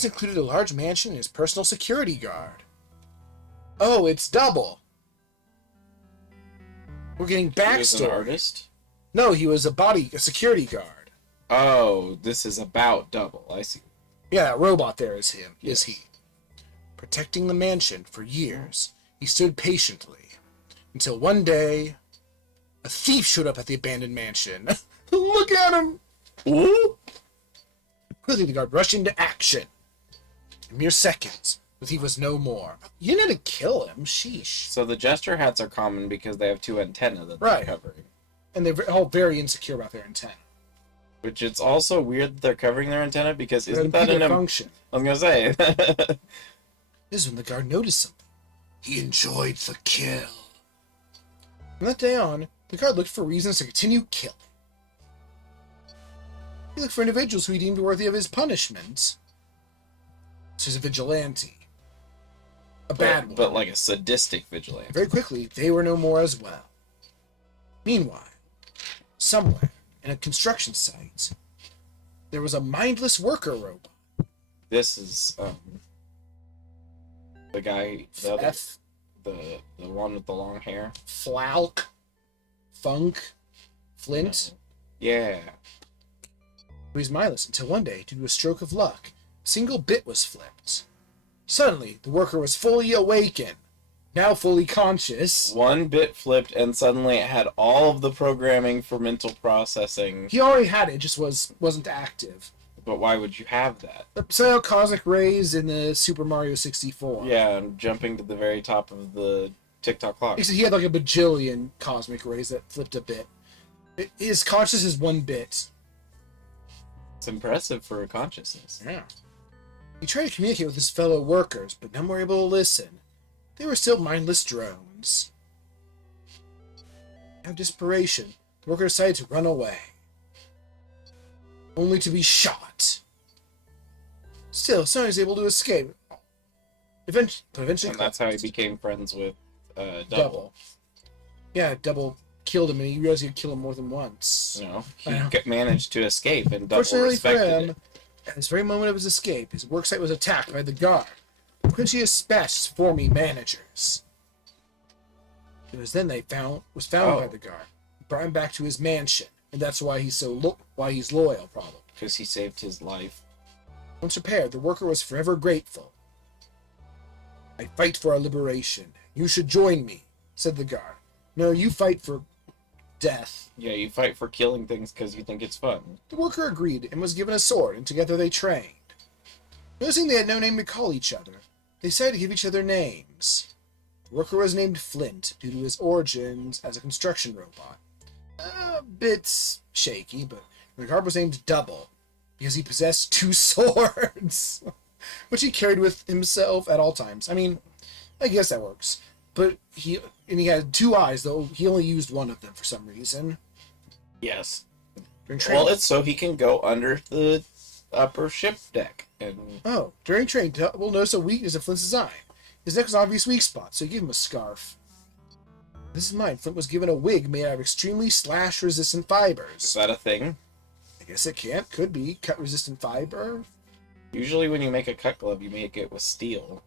This included a large mansion and his personal security guard. Oh, it's Double. We're getting backstory. He was an artist? No, he was a security guard. Oh, this is about Double. I see. Yeah, that robot there is him. Yes. Is he? Protecting the mansion for years, he stood patiently until one day, a thief showed up at the abandoned mansion. Look at him! Ooh! Quickly, the guard rushed into action. In mere seconds, the thief was no more. You need to kill him. Sheesh. So the Jester hats are common because they have two antennae that they're covering. And they're all very insecure about their antenna. Which it's also weird that they're covering their antenna because isn't that an function? I was gonna say. This is when the guard noticed something. He enjoyed the kill. From that day on, the guard looked for reasons to continue killing. He looked for individuals who he deemed worthy of his punishment. So he's a vigilante. A bad one. But like a sadistic vigilante. Very quickly, they were no more as well. Meanwhile, somewhere in a construction site, there was a mindless worker robot. This is the guy, the one with the long hair. Flauk, Funk, Flint. Yeah. He was mindless until one day, due to a stroke of luck, a single bit was flipped. Suddenly, the worker was fully awakened, now fully conscious. One bit flipped, and suddenly it had all of the programming for mental processing. He already had it, just wasn't active. But why would you have that? So cosmic rays in the Super Mario 64. Yeah, and jumping to the very top of the TikTok clock. He had like a bajillion cosmic rays that flipped a bit. His consciousness is one bit. It's impressive for a consciousness. Yeah. He tried to communicate with his fellow workers, but none were able to listen. They were still mindless drones. Out of desperation, the worker decided to run away, only to be shot. Still, someone was able to escape. Eventually, and that's how he became friends with Double. Yeah, Double killed him, and he realized he'd kill him more than once. He managed to escape, and Double respected it. At this very moment of his escape, his worksite was attacked by the guard, who quickly dispatched former managers. It was then was found by the guard, brought him back to his mansion, and that's why he's why he's loyal, probably. Because he saved his life. Once repaired, the worker was forever grateful. I fight for our liberation. You should join me, said the guard. No, you fight for death. Yeah, you fight for killing things because you think it's fun. The worker agreed and was given a sword, and together they trained. Noticing they had no name to call each other, they decided to give each other names. The worker was named Flint due to his origins as a construction robot. A bit shaky, but the guard was named Double because he possessed two swords, which he carried with himself at all times. I mean, I guess that works. But he had two eyes, though he only used one of them for some reason. Yes. Well, it's so he can go under the upper ship deck. During training, Double noticed a weakness in Flint's design. His neck was an obvious weak spot, so he gave him a scarf. This is mine. Flint was given a wig made out of extremely slash-resistant fibers. Is that a thing? I guess it can't. Could be. Cut-resistant fiber. Usually when you make a cut glove, you make it with steel.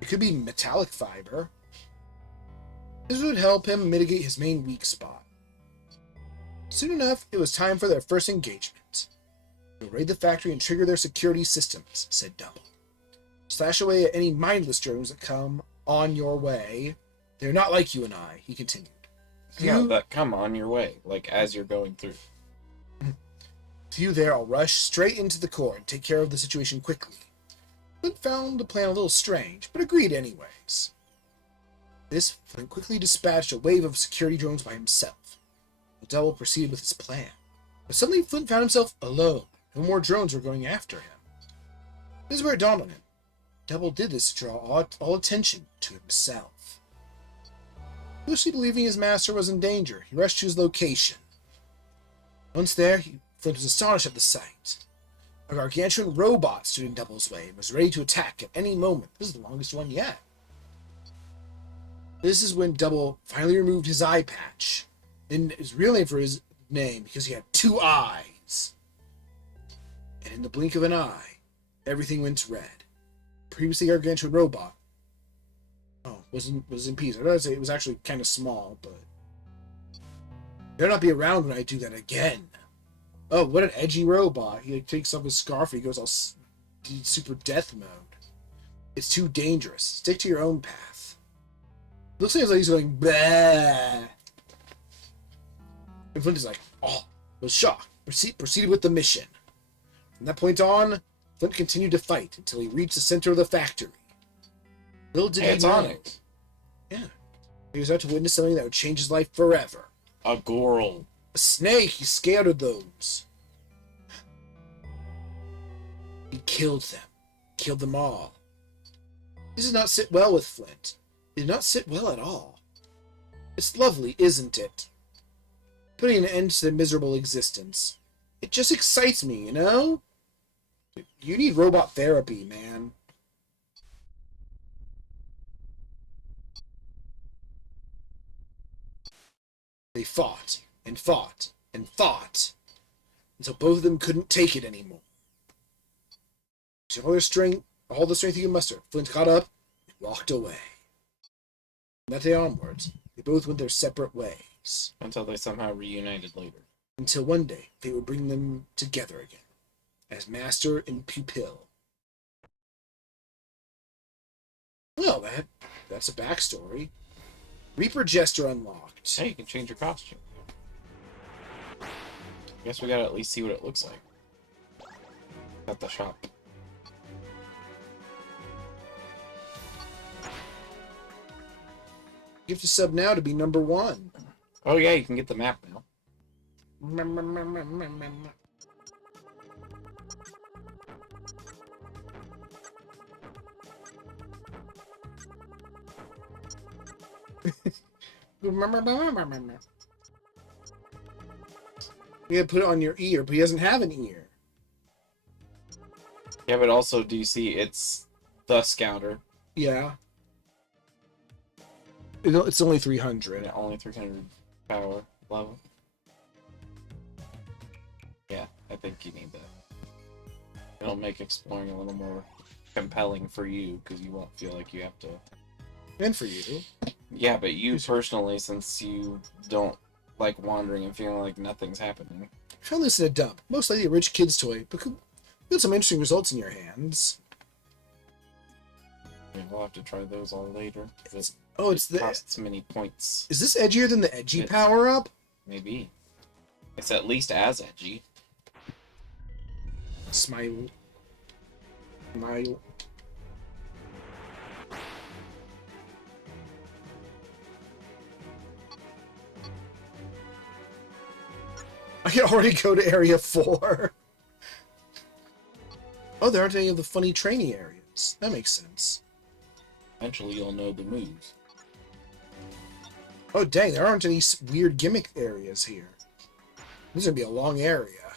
It could be metallic fiber. This would help him mitigate his main weak spot. Soon enough, it was time for their first engagement. They'll raid the factory and trigger their security systems, said Double. Slash away at any mindless drones that come on your way. They're not like you and I, he continued. That come on your way, like as you're going through. Few there, I'll rush straight into the core and take care of the situation quickly. Flint found the plan a little strange, but agreed anyways. This, Flint quickly dispatched a wave of security drones by himself. The Double proceeded with his plan. But suddenly Flint found himself alone. No more drones were going after him. This is where it dawned on him. Double did this to draw all attention to himself. Loosely believing his master was in danger, he rushed to his location. Once there, Flint was astonished at the sight. A gargantuan robot stood in Double's way and was ready to attack at any moment. This is the longest one yet. This is when Double finally removed his eye patch. Then his real name for his name because he had two eyes. And in the blink of an eye, Everything went red. Previously gargantuan robot. Oh, was in peace. I would say it was actually kind of small, but better not be around when I do that again. Oh, what an edgy robot! He takes off his scarf and he goes all super death mode. It's too dangerous. Stick to your own path. Looks like he's going blah. And Flint is like, oh, was shocked. Proceeded with the mission. From that point on, Flint continued to fight until he reached the center of the factory. Little did he know. Onyx. Yeah. He was about to witness something that would change his life forever. A Goral. A snake! He's scared of those. He killed them. Killed them all. This did not sit well with Flint. It did not sit well at all. It's lovely, isn't it? Putting an end to their miserable existence. It just excites me, you know? You need robot therapy, man. They fought, and fought, and fought, until both of them couldn't take it anymore. To all the strength he could muster, Flint caught up and walked away. From that day onwards, they both went their separate ways. Until they somehow reunited later. Until one day, they would bring them together again, as master and pupil. Well, that's a backstory. Reaper Jester unlocked. Hey, you can change your costume. Guess we gotta at least see what it looks like. At the shop. You have to sub now to be number 1. Oh yeah, you can get the map now. You gotta put it on your ear, but he doesn't have an ear. Yeah, but also, do you see it's the Scouter? Yeah. It's only 300. Yeah, only 300 power level. Yeah, I think you need that. It'll make exploring a little more compelling for you, because you won't feel like you have to... And for you. Yeah, but you personally, since you don't like wandering and feeling like nothing's happening. I found this in a dump. Most likely a rich kid's toy, but could get some interesting results in your hands. Yeah, we'll have to try those all later. It's it costs many points. Is this edgier than the edgy power-up? Maybe. It's at least as edgy. Smile. Smile. I can already go to Area 4. Oh, there aren't any of the funny training areas. That makes sense. Eventually you'll know the moves. Oh, dang, there aren't any weird gimmick areas here. This is going to be a long area.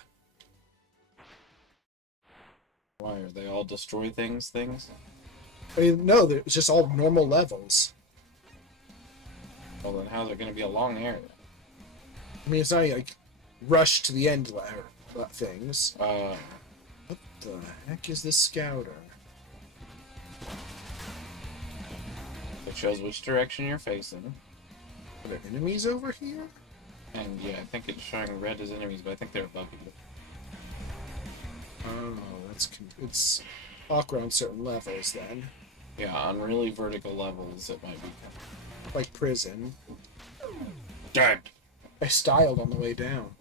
Why, are they all destroy things? I mean, no, it's just all normal levels. Well, then how's it going to be a long area? I mean, it's not like rush to the end things. What The heck is this scouter? It shows which direction you're facing. Are there enemies over here? And yeah, I think it's showing red as enemies, but I think they're above you. Oh, it's awkward on certain levels then. Yeah, on really vertical levels it might be. Like prison. Dead! I styled on the way down.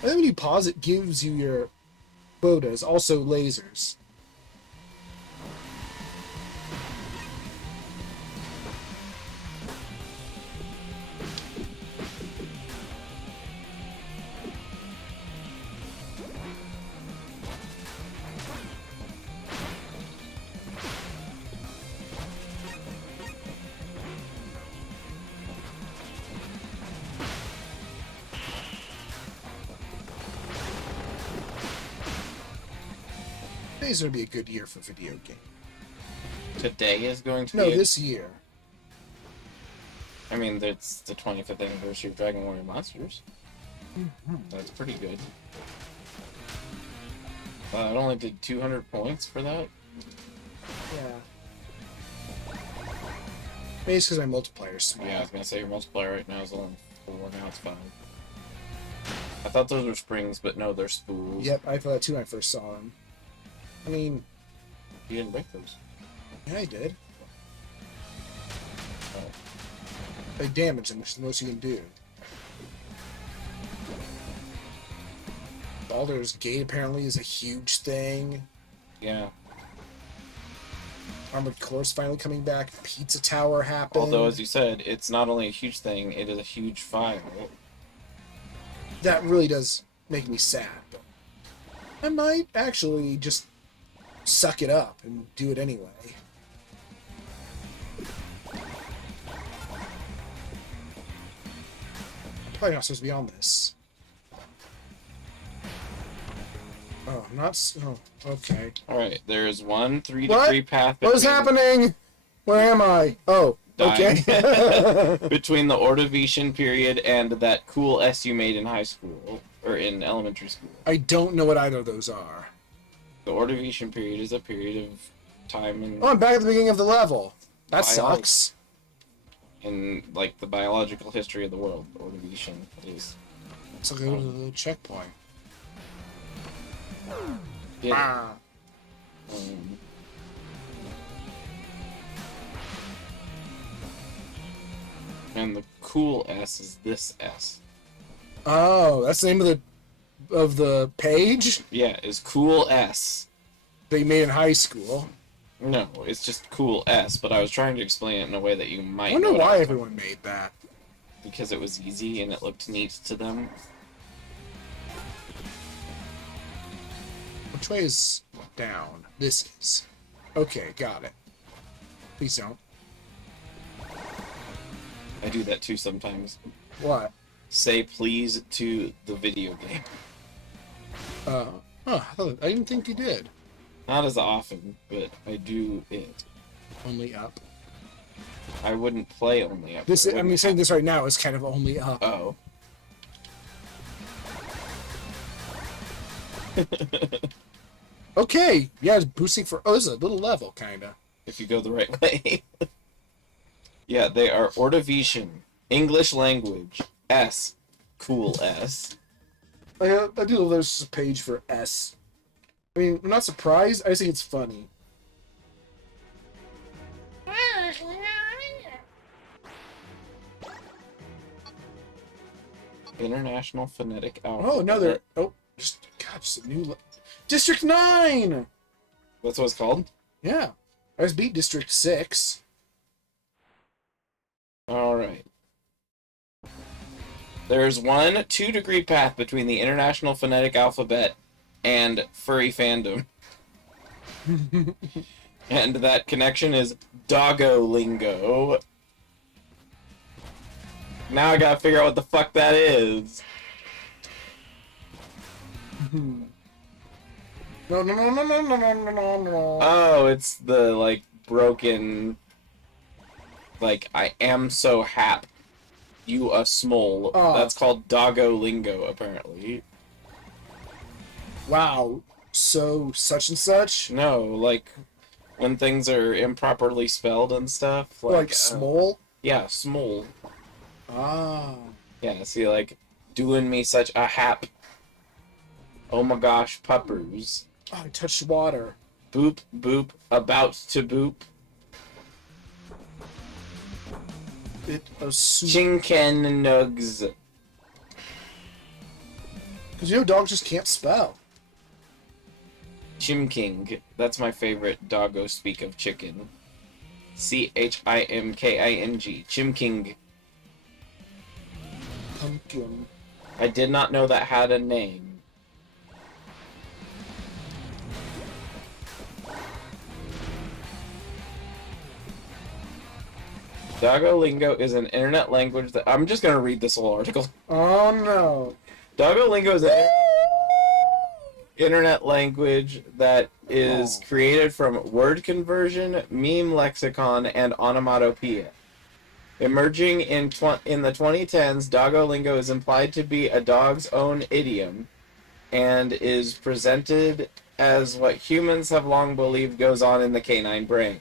And then when you pause, it gives you your quotas, also lasers. is going to be a good year for video game. Today is going to No, be... this year. I mean, it's the 25th anniversary of Dragon Warrior Monsters. Mm-hmm. That's pretty good. It only did 200 points for that? Yeah. Maybe it's because my multiplayer's small. Yeah, I was gonna say your multiplier right now is only 4, now it's 5. I thought those were springs, but no, they're spools. Yep, I thought that too when I first saw them. I mean... You didn't break those. Yeah, I did. Oh. I damage them, which is the most you can do. Baldur's Gate apparently is a huge thing. Yeah. Armored Core's finally coming back. Pizza Tower happened. Although, as you said, it's not only a huge thing, it is a huge file. That really does make me sad. But I might actually just suck it up and do it anyway. I'm probably not supposed to be on this. Oh, I'm not... Oh, okay. Alright, there's one 3 What? degree path... What is happening? Where am I? Oh, okay. between the Ordovician period and that cool S you made in high school, or in elementary school. I don't know what either of those are. The Ordovician period is a period of time in... Oh, I'm back at the beginning of the level. That Biology. sucks. In, like, the biological history of the world. Ordovician is... So go to the checkpoint. Yeah. Ah. And the cool S is this S. Oh, that's the name of the page Yeah, is cool S. that you made in high school. No, it's just cool S, but I was trying to explain it in a way that you might I wonder know what why I was everyone made that. because it was easy and it looked neat to them. Which way is down? This is. Okay, got it. Please don't. I do that too sometimes. What? Say please to the video game. I didn't think you did. Not as often, but I do it. Only up. I wouldn't play only up. This, I I mean, wouldn't saying this right now is kind of only up. Oh. Okay, yeah, it's boosting for. Oh, this is a little level, kinda. If you go the right way. Yeah, they are Ordovician. English language. S. Cool S. I do love there's a page for S. I mean, I'm not surprised. I just think it's funny. Oh, International Phonetic Alphabet. Oh, another. Oh, just a new. District 9! That's what it's called? Yeah. I just beat District 6. Alright. There's one 2-degree path between the International Phonetic Alphabet and furry fandom. And that connection is DoggoLingo. Now I gotta figure out what the fuck that is. No. Oh, it's the, like, broken... Like, I am so hap. You a small. Oh. That's called DoggoLingo, apparently. Wow. So, such and such? No, like, when things are improperly spelled and stuff. Like small? Yeah, small. Ah. Yeah, see, like, doing me such a hap. Oh my gosh, puppers. Oh, I touched water. Boop, boop, about to boop. It was Chinken nugs. because you know dogs just can't spell. Chimking. That's my favorite doggo speak of chicken. Chimking. Chimking. Pumpkin. I did not know that had a name. DoggoLingo is an internet language that... I'm just gonna read this whole article. Oh no. DoggoLingo internet language that is created from word conversion, meme lexicon, and onomatopoeia. Emerging in the 2010s, DoggoLingo is implied to be a dog's own idiom and is presented as what humans have long believed goes on in the canine brain.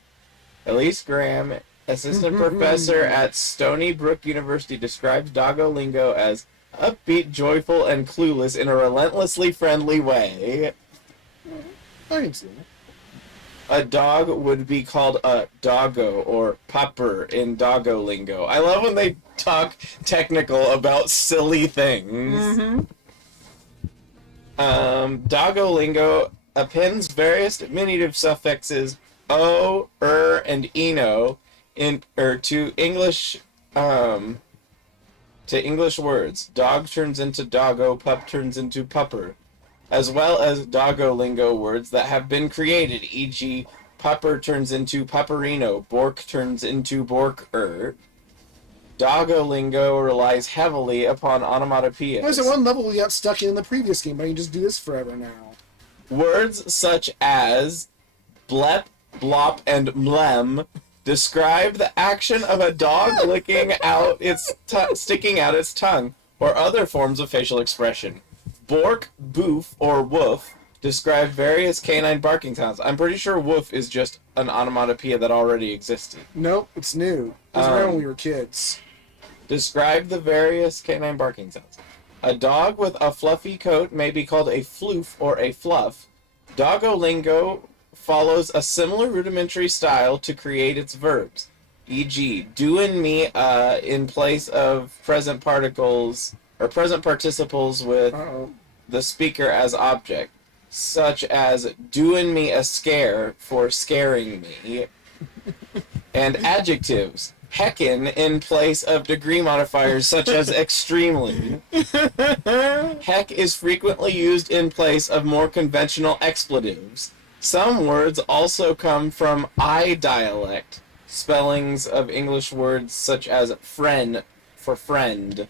Elise Graham, assistant professor at Stony Brook University, describes DoggoLingo as upbeat, joyful, and clueless in a relentlessly friendly way. I can see that. A dog would be called a doggo or pupper in DoggoLingo. I love when they talk technical about silly things. DoggoLingo appends various diminutive suffixes o, and eno to English words. Dog turns into doggo, pup turns into pupper, as well as DoggoLingo words that have been created, e.g. pupper turns into pupperino, bork turns into borker. DoggoLingo relies heavily upon onomatopoeias. There's one level we got stuck in the previous game, but you can just do this forever now. Words such as blep, blop, and mlem describe the action of a dog licking out its sticking out its tongue, or other forms of facial expression. Bork, boof, or woof describe various canine barking sounds. I'm pretty sure woof is just an onomatopoeia that already existed. Nope, it's new. It was around when we were kids. Describe the various canine barking sounds. A dog with a fluffy coat may be called a floof or a fluff. DoggoLingo follows a similar rudimentary style to create its verbs, e.g., doin' me in place of present particles or present participles with the speaker as object, such as doin' me a scare for scaring me, and adjectives, heckin' in place of degree modifiers such as extremely. Heck is frequently used in place of more conventional expletives. Some words also come from I dialect, spellings of English words such as friend for friend.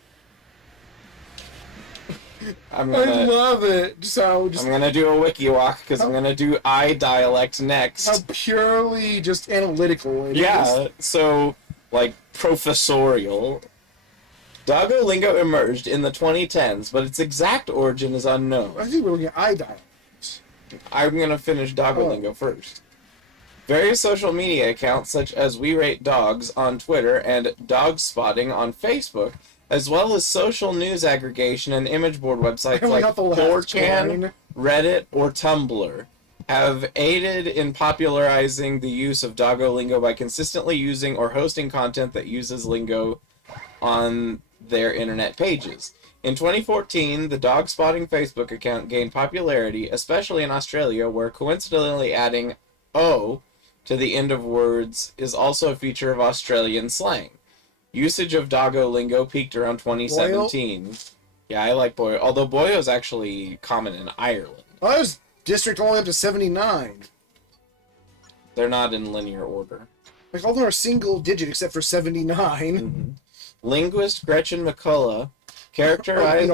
I love it. I'm gonna do a wiki walk because I'm gonna do I dialect next. How purely just analytical it is. Yeah, so like professorial. DoggoLingo emerged in the 2010s, but its exact origin is unknown. I think we're looking at I dialect. I'm gonna finish DoggoLingo first. Various social media accounts such as We Rate Dogs on Twitter and Dog Spotting on Facebook, as well as social news aggregation and image board websites like 4chan, Reddit, or Tumblr, have aided in popularizing the use of DoggoLingo by consistently using or hosting content that uses lingo on their internet pages. In 2014, the Dog Spotting Facebook account gained popularity, especially in Australia, where coincidentally adding O to the end of words is also a feature of Australian slang. Usage of DoggoLingo peaked around 2017. Boyle? Yeah, I like Boyo, although Boyo is actually common in Ireland. Well, that was district only up to 79. They're not in linear order. Like, all of them are single digit except for 79. Mm-hmm. Linguist Gretchen McCullough characterized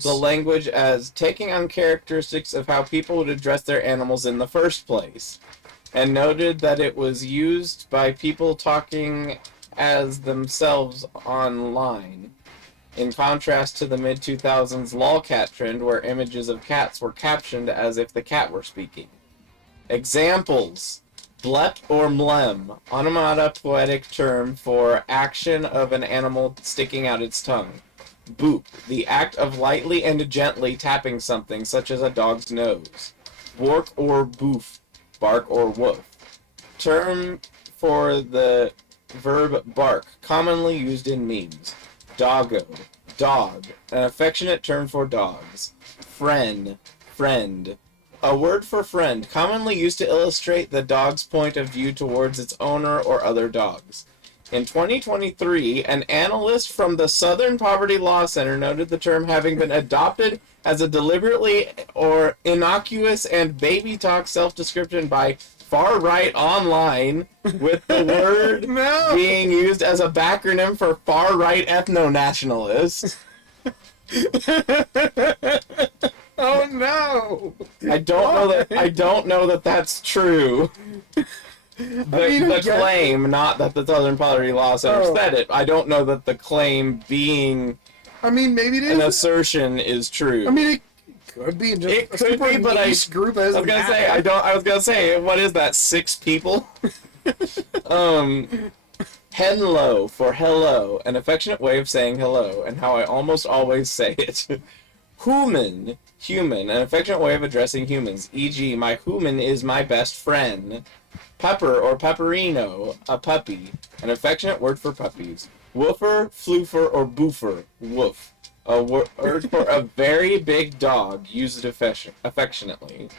the language as taking on characteristics of how people would address their animals in the first place, and noted that it was used by people talking as themselves online, in contrast to the mid-2000s lolcat trend where images of cats were captioned as if the cat were speaking. Examples: blep or mlem, onomatopoetic term for action of an animal sticking out its tongue. Boop, the act of lightly and gently tapping something, such as a dog's nose. Bork or boof, bark or woof. Term for the verb bark, commonly used in memes. Doggo, dog, an affectionate term for dogs. Friend, friend, a word for friend, commonly used to illustrate the dog's point of view towards its owner or other dogs. In 2023, an analyst from the Southern Poverty Law Center noted the term having been adopted as a deliberately or innocuous and baby talk self-description by far-right online, with the word being used as a backronym for far-right ethno-nationalist. Oh no! I don't know that that's true. The claim, not that the Southern Pottery Law Center said it. I don't know that the claim being maybe it is an assertion is true. it could be. It could be, but I was gonna say, what is that? 6 people? Henlo for hello, an affectionate way of saying hello, and how I almost always say it. Human, an affectionate way of addressing humans, e.g., my human is my best friend. Pepper or pepperino, a puppy, an affectionate word for puppies. Woofer, floofer, or boofer, woof, a word for a very big dog, used affectionately.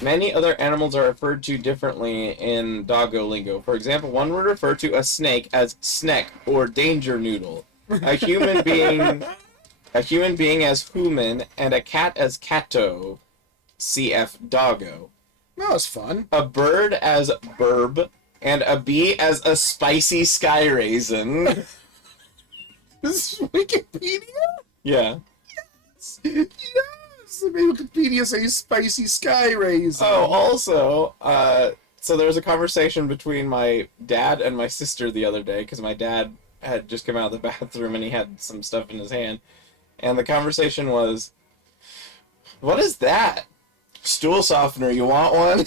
Many other animals are referred to differently in DoggoLingo. For example, one would refer to a snake as sneck or danger noodle, a human being as human, and a cat as catto, cf. doggo. That was fun. A bird as burb, and a bee as a spicy sky raisin. This is Wikipedia? Yeah. Yes! Wikipedia says spicy sky raisin. Oh, also, so there was a conversation between my dad and my sister the other day, because my dad had just come out of the bathroom and he had some stuff in his hand. And the conversation was, what is that? Stool softener, you want one?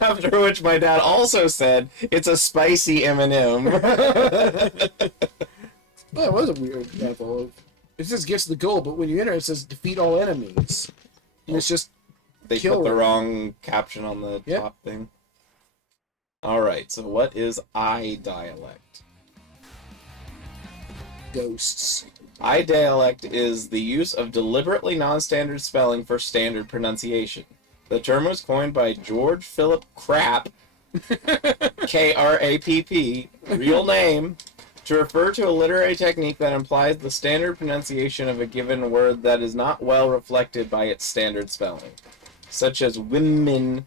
After which my dad also said, it's a spicy M&M. That was a weird example. It says gets the goal, but when you enter it says defeat all enemies. And it's just they put the wrong caption on the top thing. Alright, so what is I dialect? Ghosts. I dialect is the use of deliberately non-standard spelling for standard pronunciation. The term was coined by George Philip Krapp, K-R-A-P-P, real name, to refer to a literary technique that implies the standard pronunciation of a given word that is not well reflected by its standard spelling, such as women,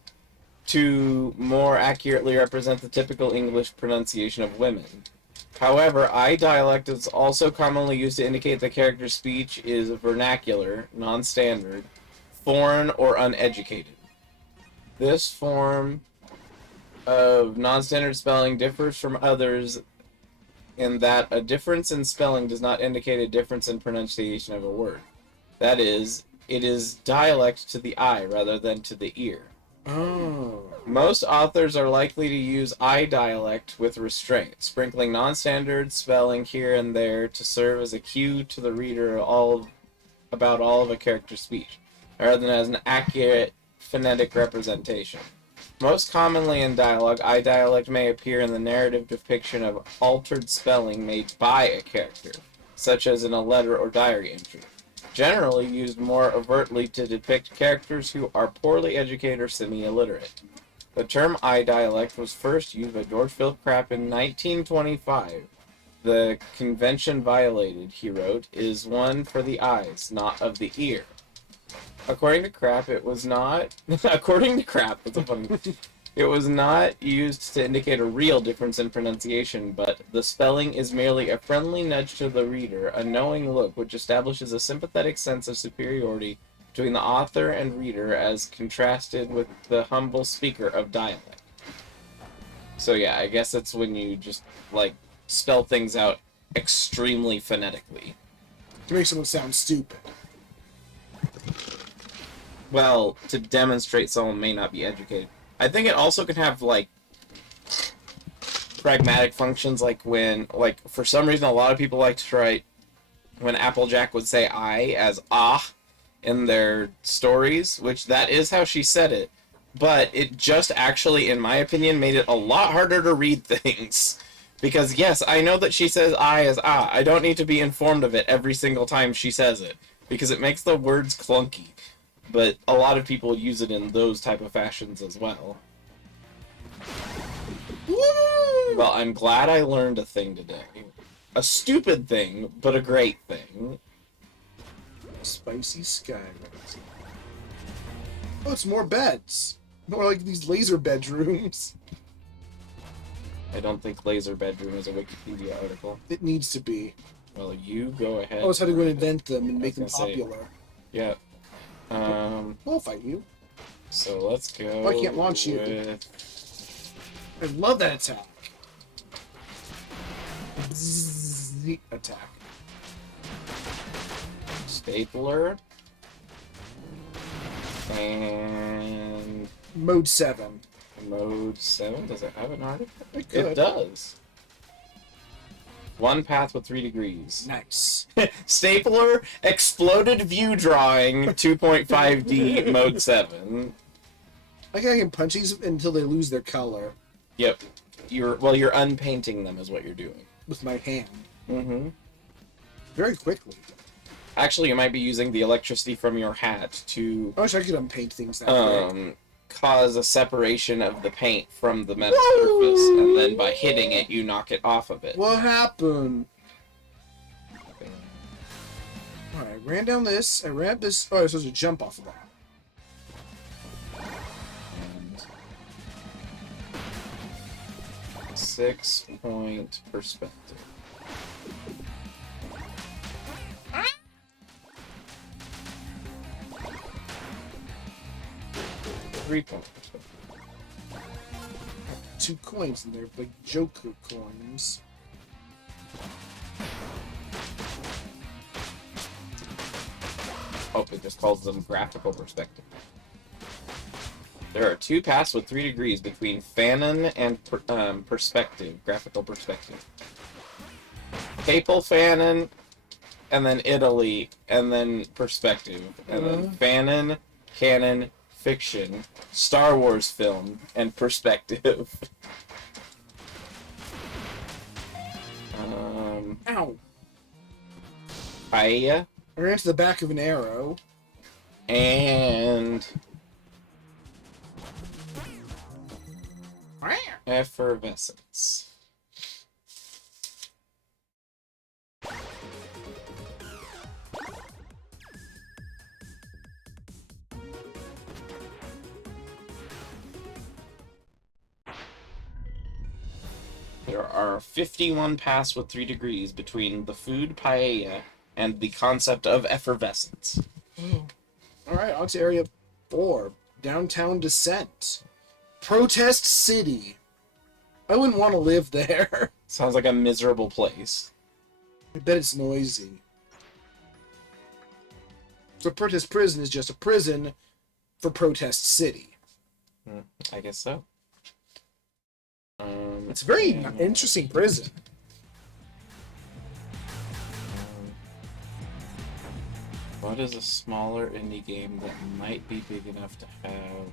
to more accurately represent the typical English pronunciation of women. However, I dialect is also commonly used to indicate the character's speech is vernacular, non-standard, foreign, or uneducated. This form of non-standard spelling differs from others in that a difference in spelling does not indicate a difference in pronunciation of a word. That is, it is dialect to the eye rather than to the ear. Oh. Most authors are likely to use I dialect with restraint, sprinkling non-standard spelling here and there to serve as a cue to the reader about all of a character's speech, rather than as an accurate phonetic representation. Most commonly in dialogue, I dialect may appear in the narrative depiction of altered spelling made by a character, such as in a letter or diary entry. Generally used more overtly to depict characters who are poorly educated or semi-illiterate. The term I dialect was first used by George Philip Krapp in 1925. The convention violated, he wrote, is one for the eyes, not of the ear. According to Krapp, it was not... According to Krapp, that's a funny... It was not used to indicate a real difference in pronunciation, but the spelling is merely a friendly nudge to the reader, a knowing look which establishes a sympathetic sense of superiority between the author and reader as contrasted with the humble speaker of dialect. So yeah, I guess it's when you just, like, spell things out extremely phonetically. To make someone sound stupid. Well, to demonstrate someone may not be educated. I think it also can have, like, pragmatic functions, like when, like, for some reason a lot of people like to write, when Applejack would say I as ah in their stories, which that is how she said it, but it just actually, in my opinion, made it a lot harder to read things. Because, yes, I know that she says I as ah. I don't need to be informed of it every single time she says it, because it makes the words clunky. But a lot of people use it in those type of fashions as well. Woo! Well, I'm glad I learned a thing today. A stupid thing, but a great thing. Spicy sky. Oh, it's more beds. More like these laser bedrooms. I don't think laser bedroom is a Wikipedia article. It needs to be. Well, you go ahead. Oh, it's how to go and invent them and make them popular. Yeah. We'll fight you. So let's go. Oh, I can't launch you. I love that attack. Bzzz, attack. Stapler. And Mode 7. Mode 7? Does it have an artifact? It could. It does. One path with 3 degrees. Nice. Stapler, exploded view drawing, 2.5D, mode 7. I think I can punch these until they lose their color. Yep. You're unpainting them is what you're doing. With my hand. Mm-hmm. Very quickly. Actually, you might be using the electricity from your hat to... I wish I could unpaint things that way. Cause a separation of the paint from the metal surface, and then by hitting it, you knock it off of it. What happened? Alright, I ran down this. I ran up this. Oh, I was supposed to jump off of that. 6-point perspective. Three-point perspective. 2 coins in there, like Joker coins. Oh, it just calls them graphical perspective. There are 2 paths with 3 degrees between Fanon and perspective, graphical perspective. Papal Fanon, and then Italy, and then perspective, and then Fanon, canon, fiction, Star Wars film, and perspective. Ow! Paella. I ran to the back of an arrow. And... effervescence. There are 51 paths with 3 degrees between the food paella and the concept of effervescence. Alright, on to Area 4. Downtown Descent. Protest City. I wouldn't want to live there. Sounds like a miserable place. I bet it's noisy. So Protest Prison is just a prison for Protest City. I guess so. It's a very interesting prison. What is a smaller indie game that might be big enough to have...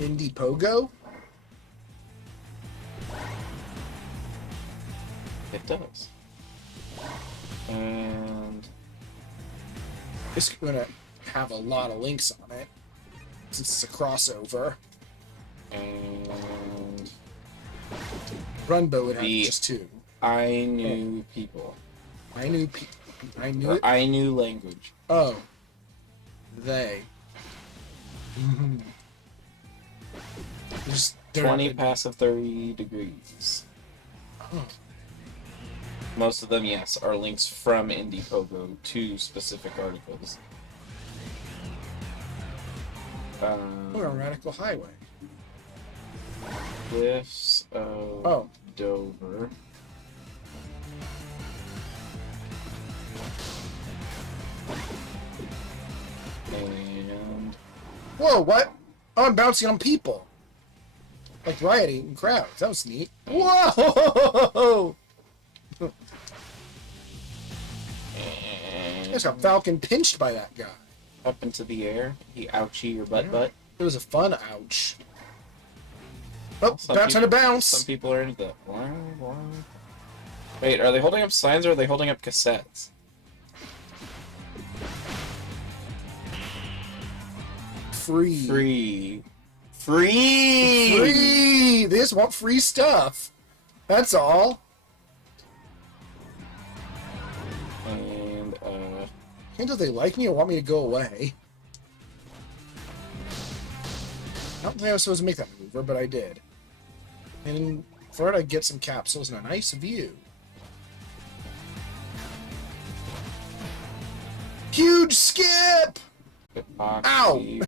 Indie Pogo? It does. And... it's going to have a lot of links on it, since it's a crossover. And... Runbow would have just 2. I knew people. I knew people. I knew it? I knew language. Oh. They. Just 20 paths of 30 degrees. Oh. Most of them, yes, are links from Indiepogo to specific articles. We're on Radical Highway. Cliffs of Dover. And... whoa, what? Oh, I'm bouncing on people. Like rioting in crowds. That was neat. Whoa! I just got Falcon pinched by that guy. Up into the air. He ouchie your butt. It was a fun ouch. Oh, Some bounce on a bounce. Some people are into that. Wait, are they holding up signs or are they holding up cassettes? Free. Free. Free! Free! They just want free stuff. That's all. And, Can't tell if they like me or want me to go away. I don't think I was supposed to make that maneuver, but I did. And Thought I'd get some capsules and a nice view. Huge skip! Epoxy. Ow!